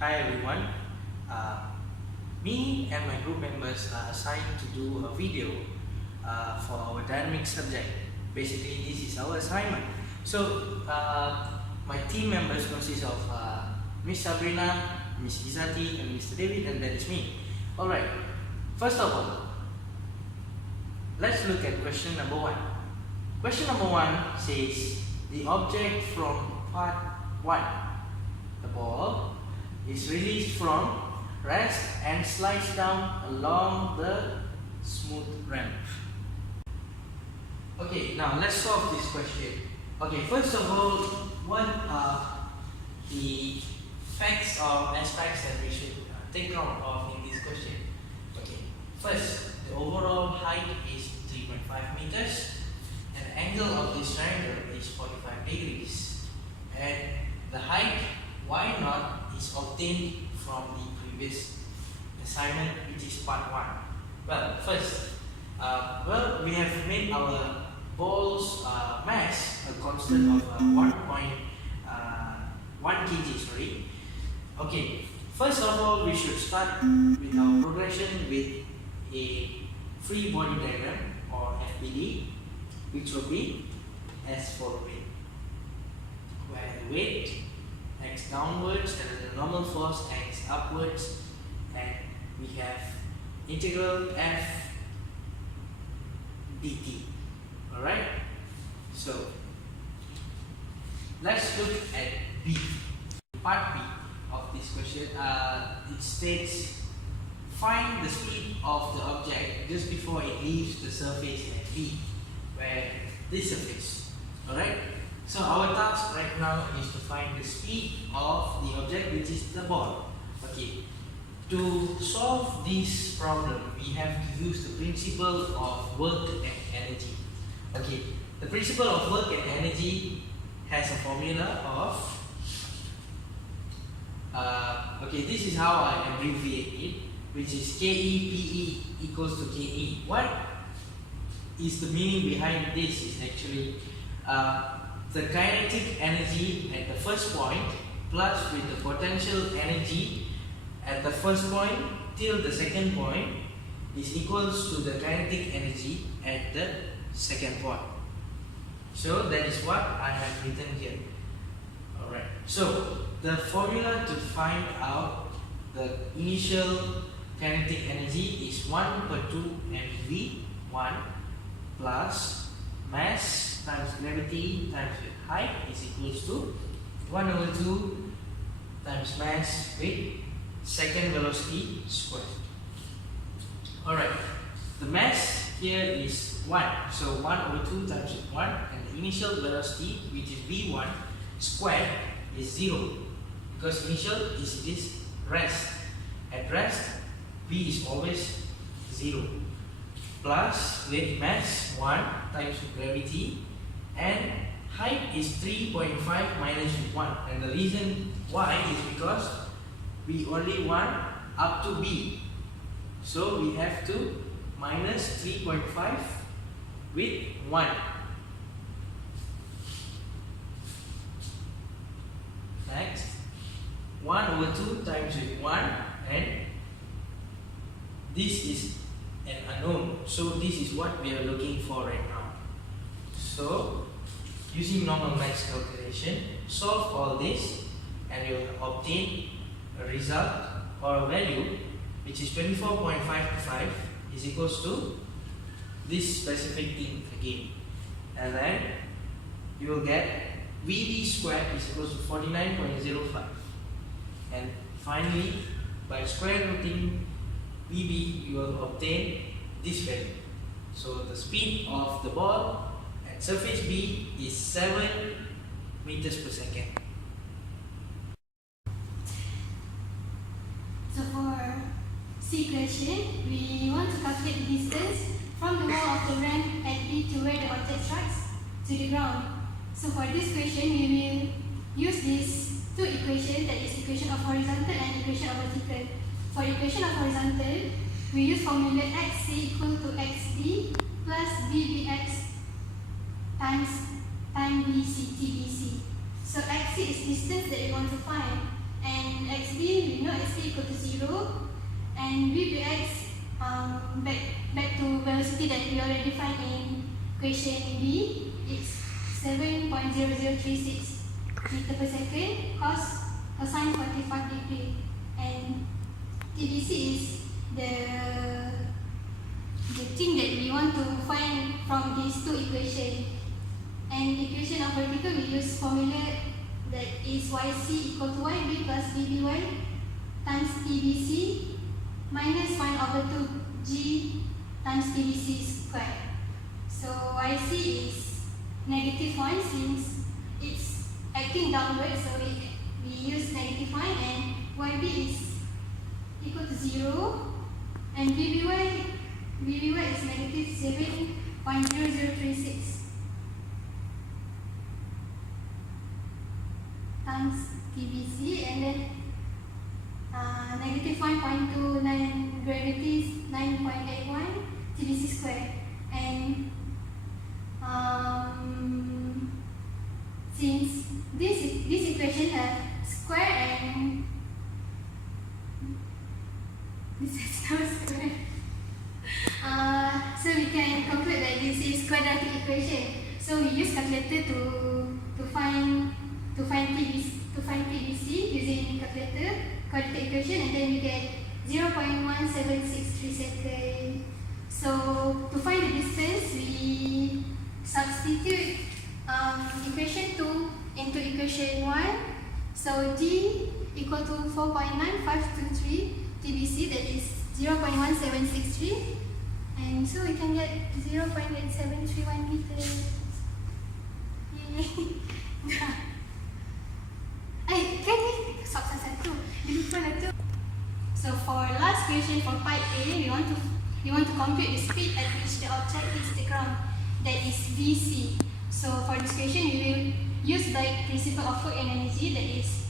Hi everyone. Me and my group members are assigned to do a video for our dynamic subject. Basically, this is our assignment. So, my team members consist of Miss Sabrina, Miss Izzati, and Mr. David, and that is me. Alright, first of all, let's look at question number 1. Question number 1 says, the object from part 1, the ball, is released from rest and slides down along the smooth ramp. Okay, now let's solve this question. Okay, first of all, what are the facts or aspects that we should take note of in this question? Okay, first, the overall height is 3.5 meters and the angle of this triangle is 45 degrees, and the height y0 is obtained from the previous assignment, which is part 1. Well, first, we have made our ball's mass a constant of 1.1 kg. Sorry. Okay. First of all, we should start with our progression with a free body diagram or FBD, which will be as following: where the weight acts downwards and the normal force acts upwards, and we have integral f dt. Alright, so let's look at B, part B of this question. It states, find the speed of the object just before it leaves the surface at B, where this surface. Alright, so our task right now is to find the speed of the object, which is the ball. Okay, to solve this problem, we have to use the principle of work and energy. Okay, the principle of work and energy has a formula of okay, this is how I abbreviate it, which is KE PE equals to KE. What is the meaning behind this is actually the kinetic energy at the first point plus with the potential energy at the first point till the second point is equals to the kinetic energy at the second point. So that is what I have written here. Alright, so the formula to find out the initial kinetic energy is 1 per 2 mv1 plus mass times gravity times height is equals to 1 over 2 times mass with second velocity squared. Alright, the mass here is 1, so 1 over 2 times 1, and the initial velocity, which is v1 squared, is 0, because initial is this rest. At rest, v is always 0, plus with mass 1 times gravity, and height is 3.5 minus 1, and the reason why is because we only want up to b, so we have to minus 3.5 with 1. Next, 1 over 2 times with 1, and this is an unknown, so this is what we are looking for right now. So using normal max calculation, solve all this and you will obtain a result or a value which is 24.525 is equals to this specific thing again, and then you will get VB squared is equals to 49.05, and finally by square rooting VB you will obtain this value. So the speed of the ball at surface B is 7 meters per second. So for C question, we want to calculate the distance from the wall of the ramp at B to where the object strikes to the ground. So for this question, we will use these two equations, that is equation of horizontal and equation of vertical. For equation of horizontal, we use formula xc equal to xb plus bbx times time bc tbc. So xc is distance that we want to find, and and xb, we know xb equal to 0, and vbx, back to velocity that we already find in question B, it's 7.0036 meter per second cosine 45 degree, and TBC is the thing that we want to find from these two equations. And equation of vertical, we use formula that is yc equal to yb plus bby times TBC minus 1/2 g times TBC squared. So yc is -1 since it's acting downward, so we use -1, and yb is equal to 0, and bby is -7.0036 times TBC, and then -1.29 gravity is 9.81 TBC squared, and since this equation has square and this is no square, so we can conclude that this is quadratic equation. So we use calculator to find TBC using calculator quadratic equation, and then we get 0.1763 seconds. So to find the distance, we substitute equation 2 into equation 1. So G equal to 4.9523 TBC, that is 0.1763, and so we can get 0.8731 meters. Yay! Can we stop satu? So for last question for part A, we want to compute the speed at which the object hits the ground, that is VC. So for this question, we will use the principle of work and energy, that is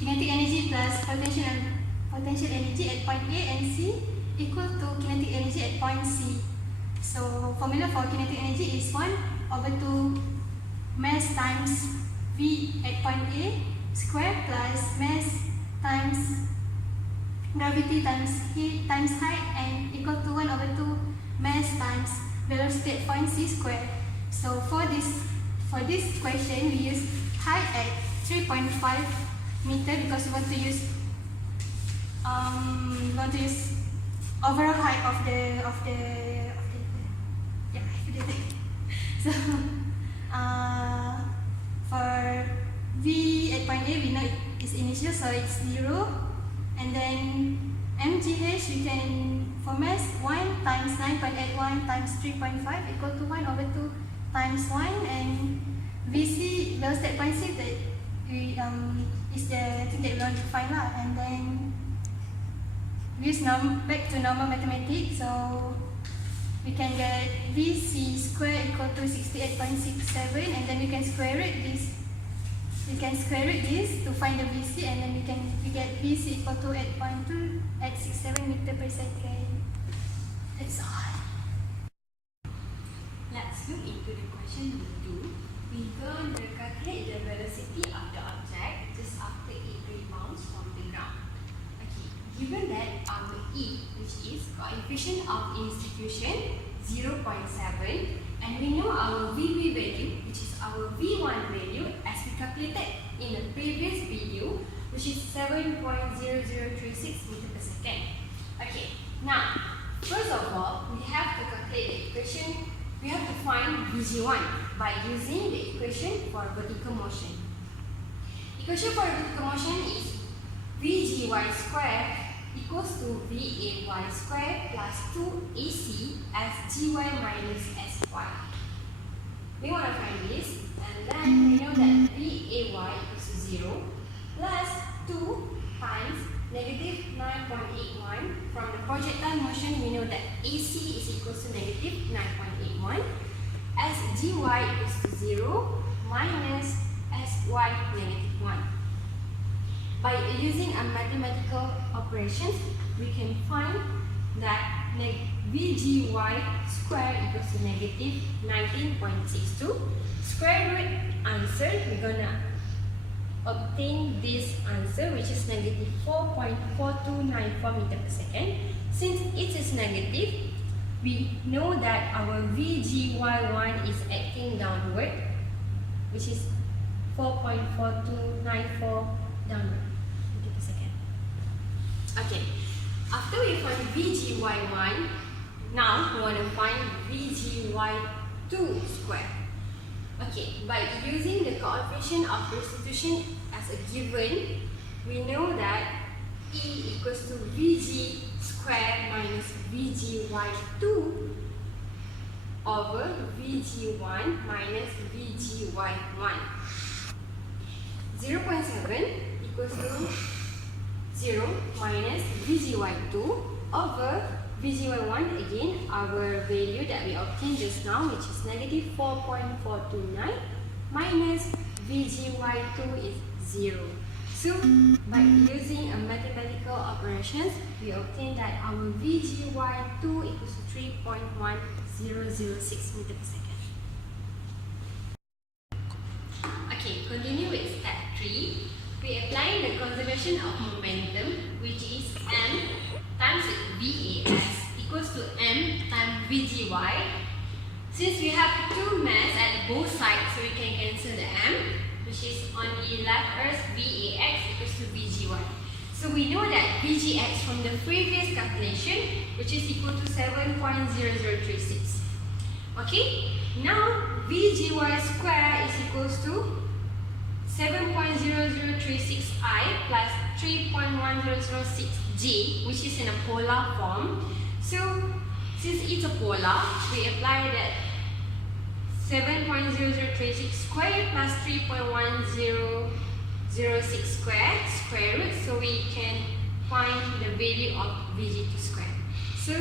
kinetic energy plus potential energy at point A and C equal to kinetic energy at point C. So formula for kinetic energy is 1/2 mass times V at point A square plus mass times gravity times heat times height, and equal to 1/2 mass times velocity at point C square. So for this question, we use height at 3.5 meter because we want to use overall height of the so for V at point A, we know it's initial, so it's 0, and then MGH we can, for mass, 1 times 9.81 times 3.5 equal to 1/2 times 1, and VC, velocity at point C, that we is the thing that we want to find lah. And then we use back to normal mathematics, so we can get VC square equal to 68.67, and then we can square root this. We can square root this to find the VC, and then we get VC equal to 8.267 meter per second. That's all. Let's look into the question number 2. We going to calculate the velocity of the object just after it rebounds from the ground. Okay, given that our E, which is coefficient of institution, 0.7, and we know our VB value, which is our V1 value, as we calculated in the previous video, which is 7.0036 meter per second. Okay, now, first of all, we have to calculate the equation. We have to find VG1 by using the equation for vertical motion. Equation for vertical motion is VGY square equals to VAY square plus 2AC as GY minus SY. We want to find this, and then we know that VAY equals to 0 plus 2 times negative 9.81. From the projectile motion, we know that AC is equals to negative 9.81 as GY equals to 0 minus SY negative 1. By using a mathematical operation, we can find that VGY square equals to negative 19.62. Square root answer, we're gonna obtain this answer, which is negative 4.4294 meter per second. Since it is negative, we know that our VGY1 is acting downward, which is 4.4294 downward meter per second. Okay, after we find VGY1, now we want to find VGY2 square. Okay, by using the coefficient of restitution as a given, we know that E equals to VG square minus VGY2 over VG1 minus VGY1. 0.7 equals to 0 minus VGY2 over VGY1, again our value that we obtained just now, which is negative 4.429 minus VGY2 is 0. So by using a mathematical operations, we obtain that our VGY2 equals to 3.1006 meter per second. Okay, continue with step 3. We apply the conservation of momentum, which is M times VAS equals to M times VGY. Since we have two mass at both sides, so we can cancel the M, which is on the left as VAX equals to VGY. So we know that VGX from the previous calculation, which is equal to 7.0036. Okay, now VGY square is equals to 7.0036I plus 3.1006J, which is in a polar form. So since it's a polar, we apply that 7.0036 square plus 3.1006 square root, so we can find the value of VG2 square. So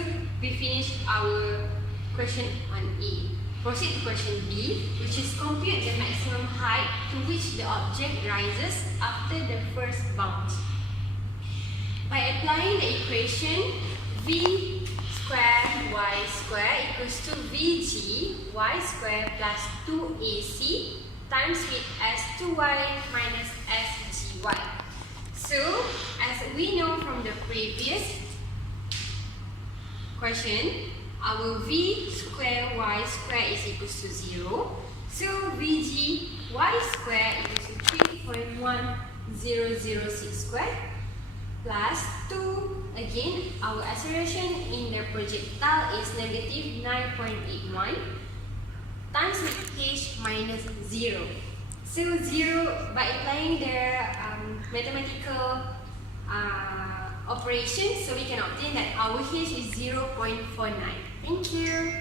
we finish our question on A. Proceed to question B, which is compute the maximum height to which the object rises after the first bounce. By applying the equation V square y square equals to VG y square plus 2AC times with as 2y minus SGY. So, as we know from the previous question, our V square y square is equals to 0. So, VG y square equals to 3.1006 square plus 2. Again, our acceleration in the projectile is negative 9.81 times with h minus 0. So 0, by applying the mathematical operation, so we can obtain that our h is 0.49. Thank you.